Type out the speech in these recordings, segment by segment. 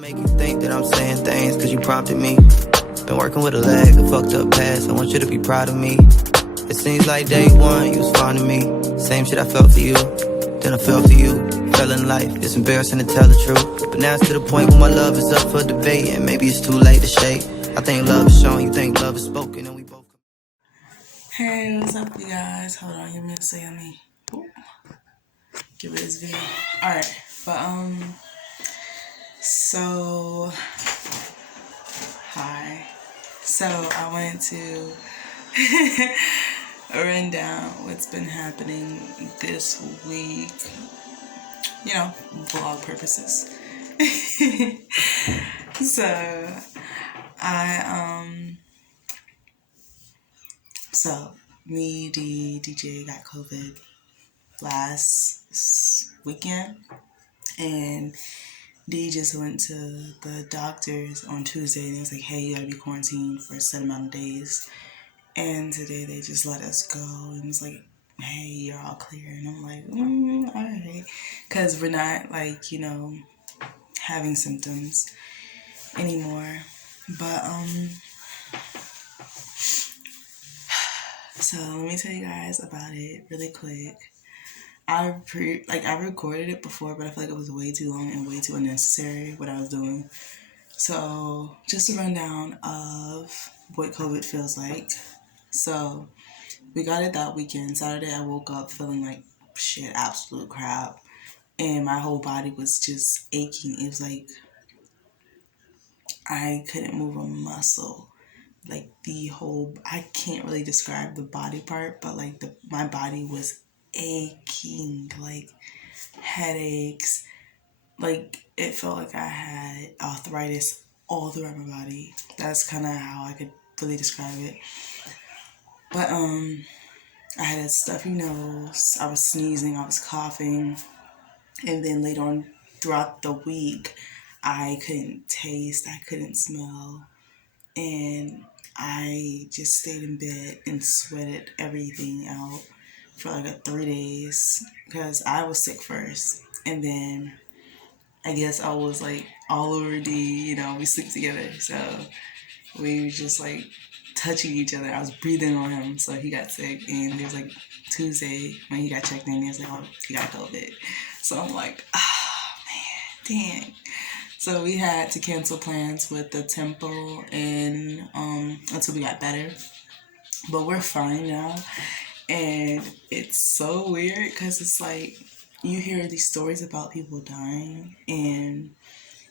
make you think that I'm saying things cause you prompted me. Been working with a lag, a fucked up past, I want you to be proud of me. It seems like day one, you was fine to me. Same shit I felt for you, then I fell for you. Fell in life, it's embarrassing to tell the truth. But now it's to the point where my love is up for debate, and maybe it's too late to shake. I think love is shown, you think love is spoken, and we both. Hey, what's up, you guys? Hold on, give me a second. Let me give it this video. Alright, so, hi. So, I wanted to run down what's been happening this week, vlog purposes. So, me, DJ got COVID last weekend, and D just went to the doctor's on Tuesday, and they was like, hey, you gotta be quarantined for a set amount of days. And today they just let us go, and it was like, hey, you're all clear. And I'm like, all right, because we're not having symptoms anymore. But so let me tell you guys about it really quick. I recorded it before, but I feel like it was way too long and way too unnecessary what I was doing. So just a rundown of what COVID feels like. So we got it that weekend. Saturday I woke up feeling like shit, absolute crap. And my whole body was just aching. It was like I couldn't move a muscle. Like I can't really describe the body part, but like my body was aching, like headaches, like it felt like I had arthritis all throughout my body. That's kind of how I could really describe it. But I had a stuffy nose, I was sneezing, I was coughing, and then later on throughout the week I couldn't taste, I couldn't smell, and I just stayed in bed and sweated everything out for like 3 days because I was sick first, and then I guess I was like all over D, we sleep together, so we were just like touching each other. I was breathing on him, so he got sick, and it was like Tuesday when he got checked in, he was like, oh, he got COVID. So I'm like, man, dang. So we had to cancel plans with the temple and until we got better. But we're fine now. And it's so weird because it's like you hear these stories about people dying, and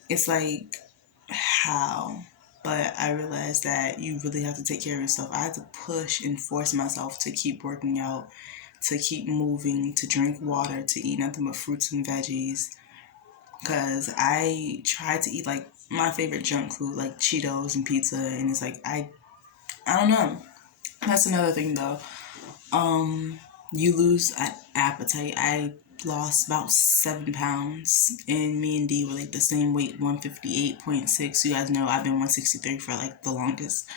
it's like, how? But I realized that you really have to take care of yourself. I had to push and force myself to keep working out, to keep moving, to drink water, to eat nothing but fruits and veggies. Because I tried to eat like my favorite junk food, like Cheetos and pizza, and it's like I don't know. That's another thing though. You lose an appetite. I lost about 7 pounds, and me and D were like the same weight, 158.6. You guys know I've been 163 for like the longest.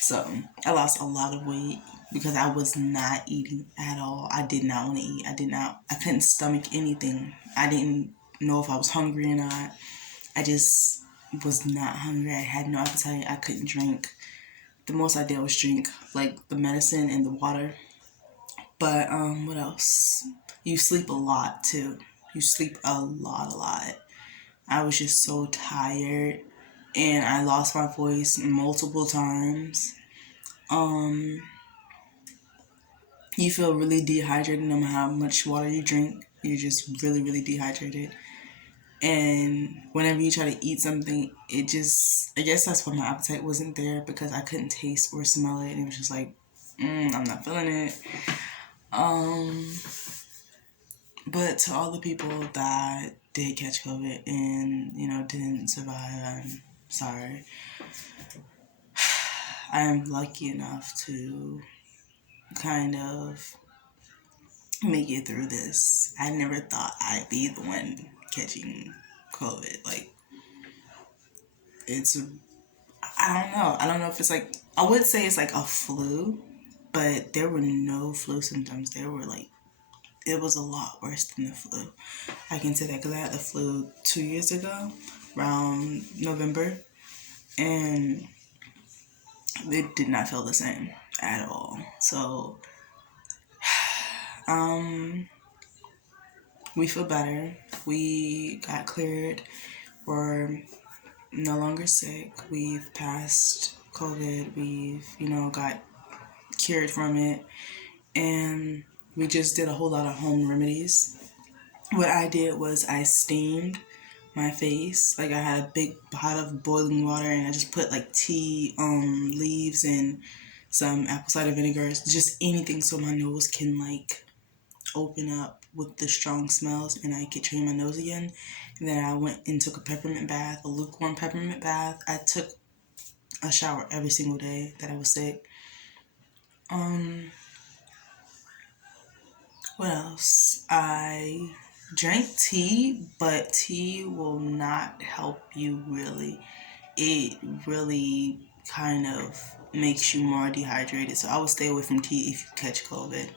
So I lost a lot of weight because I was not eating at all. I did not want to eat. I couldn't stomach anything. I didn't know if I was hungry or not. I just was not hungry. I had no appetite. I couldn't drink. The most I did was drink like the medicine and the water. But what else? You sleep a lot too. You sleep a lot. I was just so tired, and I lost my voice multiple times. You feel really dehydrated no matter how much water you drink. You're just really dehydrated. And whenever you try to eat something, I guess that's why my appetite wasn't there, because I couldn't taste or smell it. And it was just like, I'm not feeling it. But to all the people that did catch COVID and, didn't survive, I'm sorry. I am lucky enough to kind of make it through this. I never thought I'd be the one catching COVID. Like, I don't know if it's like, I would say it's like a flu, but there were no flu symptoms. It was a lot worse than the flu. I can say that because I had the flu 2 years ago, around November, and it did not feel the same at all. So we feel better. We got cleared. We're no longer sick. We've passed COVID. We've, got cured from it. And we just did a whole lot of home remedies. What I did was I steamed my face. Like, I had a big pot of boiling water, and I just put like tea leaves and some apple cider vinegar, just anything so my nose can like open up with the strong smells and I could train my nose again. And then I went and took a peppermint bath, a lukewarm peppermint bath. I took a shower every single day that I was sick. What else? I drank tea, but tea will not help you really. It really kind of makes you more dehydrated. So I would stay away from tea if you catch COVID.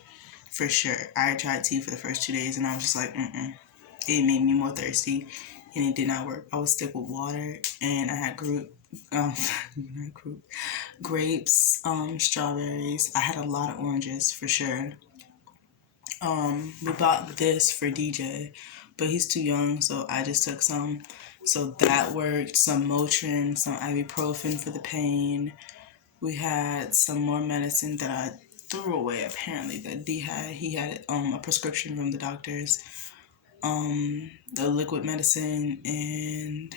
For sure. I tried tea for the first 2 days and I was just like, It made me more thirsty and it did not work. I would stick with water, and I had grapes, strawberries. I had a lot of oranges for sure. We bought this for DJ, but he's too young, so I just took some. So that worked. Some Motrin, some ibuprofen for the pain. We had some more medicine that I threw away. Apparently, that D had. He had a prescription from the doctors. The liquid medicine, and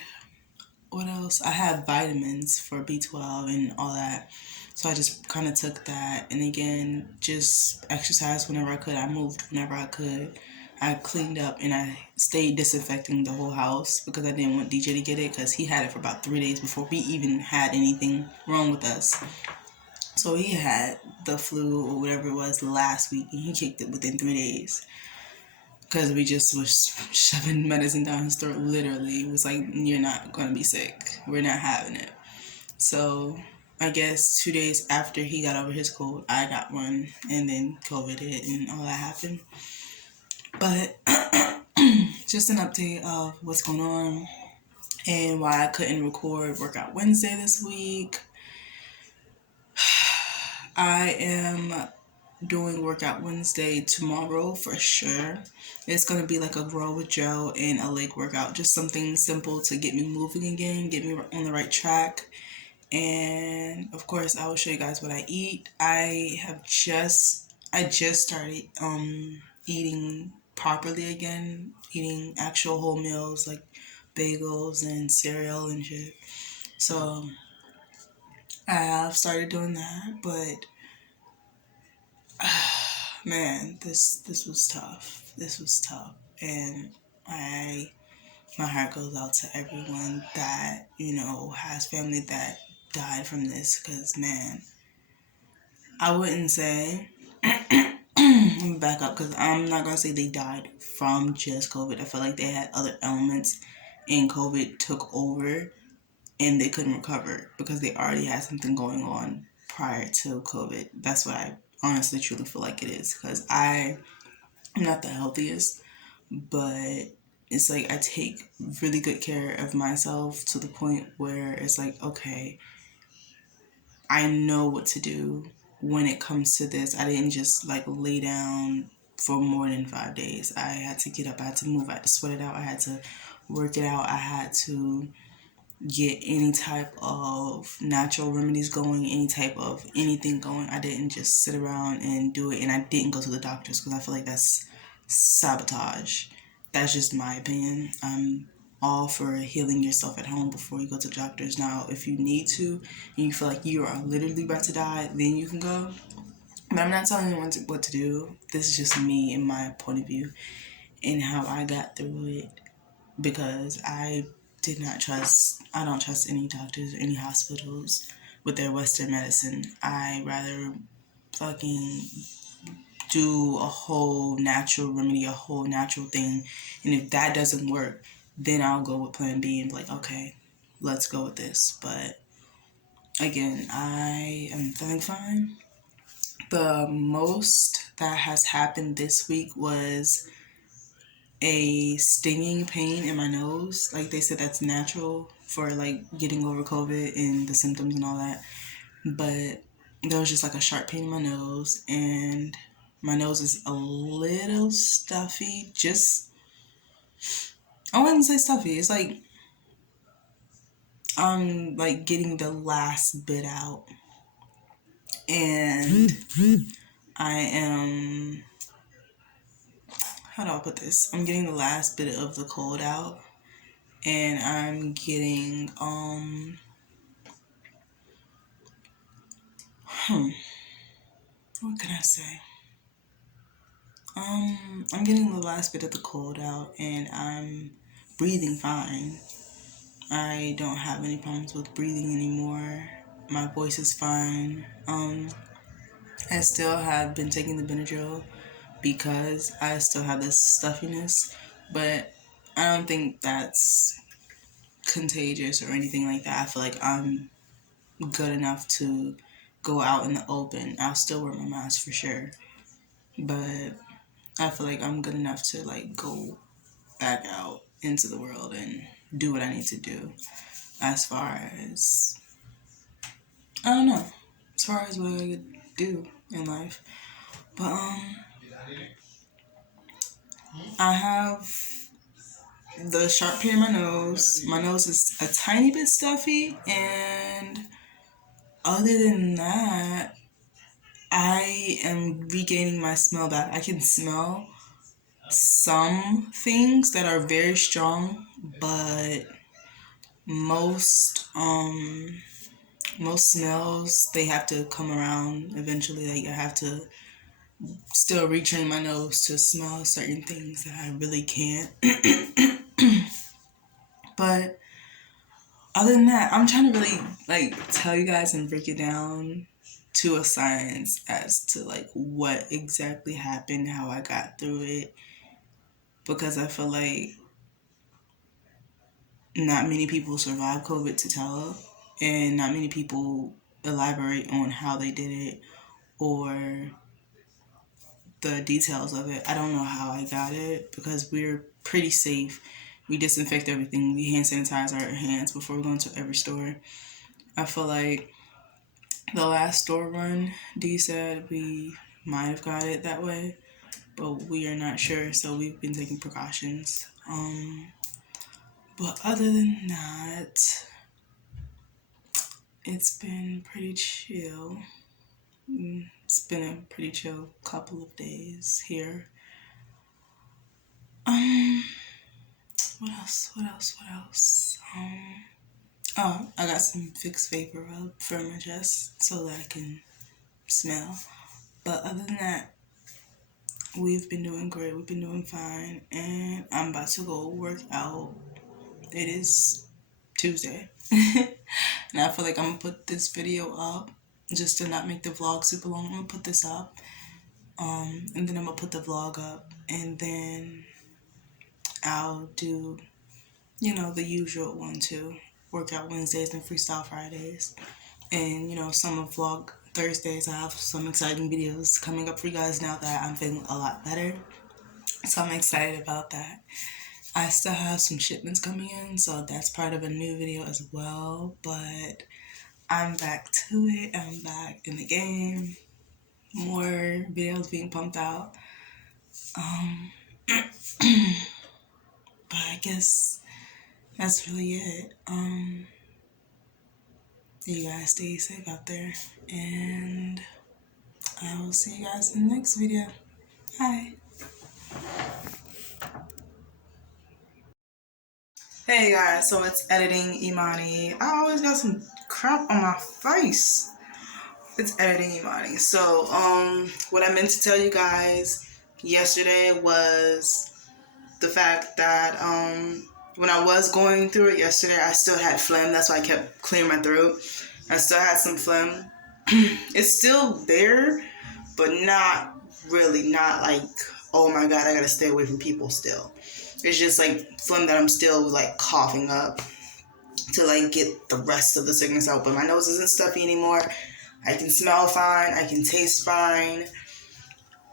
what else? I had vitamins for B12 and all that. So I just kind of took that, and again, just exercised whenever I could. I moved whenever I could. I cleaned up and I stayed disinfecting the whole house because I didn't want DJ to get it, because he had it for about 3 days before we even had anything wrong with us. So he had the flu or whatever it was last week, and he kicked it within 3 days. Because we just was shoving medicine down his throat, literally. It was like, you're not going to be sick. We're not having it. So I guess 2 days after he got over his cold, I got one, and then COVID hit and all that happened. But just an update of what's going on and why I couldn't record Workout Wednesday this week. I am doing Workout Wednesday tomorrow for sure. It's going to be like a row with Joe and a leg workout. Just something simple to get me moving again, get me on the right track. And of course, I will show you guys what I eat. I just started eating properly again, eating actual whole meals like bagels and cereal and shit. So I have started doing that, but man, this was tough. This was tough, and my heart goes out to everyone that has family that died from this, because man, I wouldn't say. Let me back up, because I'm not gonna say they died from just COVID. I feel like they had other elements, and COVID took over, and they couldn't recover because they already had something going on prior to COVID. That's what I honestly truly feel like it is, because I'm not the healthiest, but it's like I take really good care of myself to the point where it's like, okay, I know what to do when it comes to this. I didn't just like lay down for more than 5 days. I had to get up, I had to move, I had to sweat it out, I had to work it out, I had to get any type of natural remedies going, any type of anything going. I didn't just sit around and do it, and I didn't go to the doctors because I feel like that's sabotage. That's just my opinion. I'm all for healing yourself at home before you go to the doctors. Now, if you need to and you feel like you are literally about to die, then you can go. But I'm not telling anyone what to do. This is just me and my point of view and how I got through it, because I don't trust any doctors or any hospitals with their Western medicine. I rather fucking do a whole natural remedy, a whole natural thing. And if that doesn't work, then I'll go with plan B and be like, okay, let's go with this. But again, I am feeling fine. The most that has happened this week was a stinging pain in my nose. Like, they said that's natural for like getting over COVID and the symptoms and all that. But there was just like a sharp pain in my nose, and my nose is a little stuffy. Just, I wouldn't say stuffy. It's like I'm like getting the last bit out, and I am, how do I put this? I'm getting the last bit of the cold out, and I'm getting what can I say? I'm getting the last bit of the cold out, and I'm breathing fine. I don't have any problems with breathing anymore. My voice is fine. I still have been taking the Benadryl because I still have this stuffiness, but I don't think that's contagious or anything like that. I feel like I'm good enough to go out in the open. I'll still wear my mask for sure, but I feel like I'm good enough to like go back out into the world and do what I need to do. As far as, I don't know, as far as what I could do in life, but I have the sharp pain in my nose. My nose is a tiny bit stuffy, and other than that, I am regaining my smell back. I can smell some things that are very strong, but most most smells, they have to come around eventually. Like, I have to still retrain my nose to smell certain things that I really can't. But other than that, I'm trying to really like tell you guys and break it down to a science as to like what exactly happened, how I got through it, because I feel like not many people survive COVID to tell, and not many people elaborate on how they did it or the details of it. I don't know how I got it because we're pretty safe. We disinfect everything. We hand sanitize our hands before we go into every store. I feel like the last store run, D said we might have got it that way, but we are not sure, so we've been taking precautions. But other than that, it's been pretty chill. It's been a pretty chill couple of days here. What else? Oh, I got some Vicks Vapor Rub for my chest so that I can smell. But other than that, we've been doing great. We've been doing fine. And I'm about to go work out. It is Tuesday. And I feel like I'm going to put this video up just to not make the vlog super long. I'm going to put this up. And then I'm going to put the vlog up. And then I'll do, the usual one too. Workout Wednesdays and Freestyle Fridays. And, some vlog Thursdays. I have some exciting videos coming up for you guys now that I'm feeling a lot better. So I'm excited about that. I still have some shipments coming in, so that's part of a new video as well. But I'm back to it. I'm back in the game. More videos being pumped out. But I guess that's really it. You guys stay safe out there, and I will see you guys in the next video. Bye. Hey guys, so it's editing Imani. I always got some crap on my face. It's editing Imani. So, what I meant to tell you guys yesterday was the fact that, when I was going through it yesterday, I still had phlegm. That's why I kept clearing my throat. I still had some phlegm. It's still there, but not really. Not like, oh my God, I gotta stay away from people still. It's just like phlegm that I'm still like coughing up to like get the rest of the sickness out. But my nose isn't stuffy anymore. I can smell fine. I can taste fine.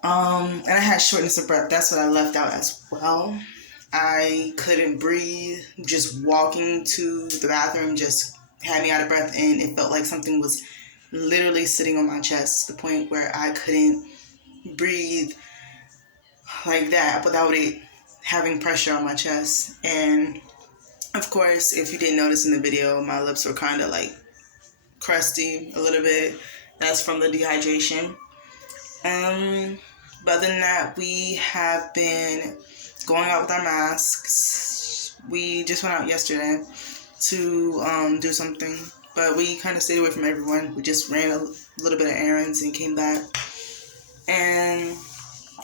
And I had shortness of breath. That's what I left out as well. I couldn't breathe. Just walking to the bathroom just had me out of breath, and it felt like something was literally sitting on my chest to the point where I couldn't breathe like that without it having pressure on my chest. And of course, if you didn't notice in the video, my lips were kind of like crusty a little bit. That's from the dehydration. But other than that, we have been going out with our masks. We just went out yesterday to do something, but we kind of stayed away from everyone. We just ran a little bit of errands and came back. And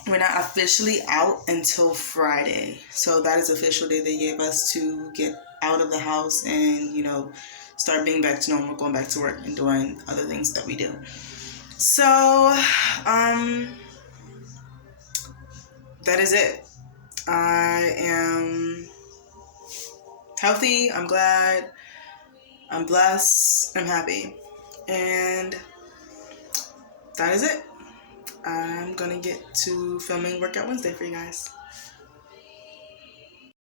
we're not officially out until Friday. So that is the official day they gave us to get out of the house and, you know, start being back to normal, going back to work and doing other things that we do. So, that is it. I am healthy. I'm glad. I'm blessed. I'm happy. And that is it. I'm gonna get to filming Workout Wednesday for you guys.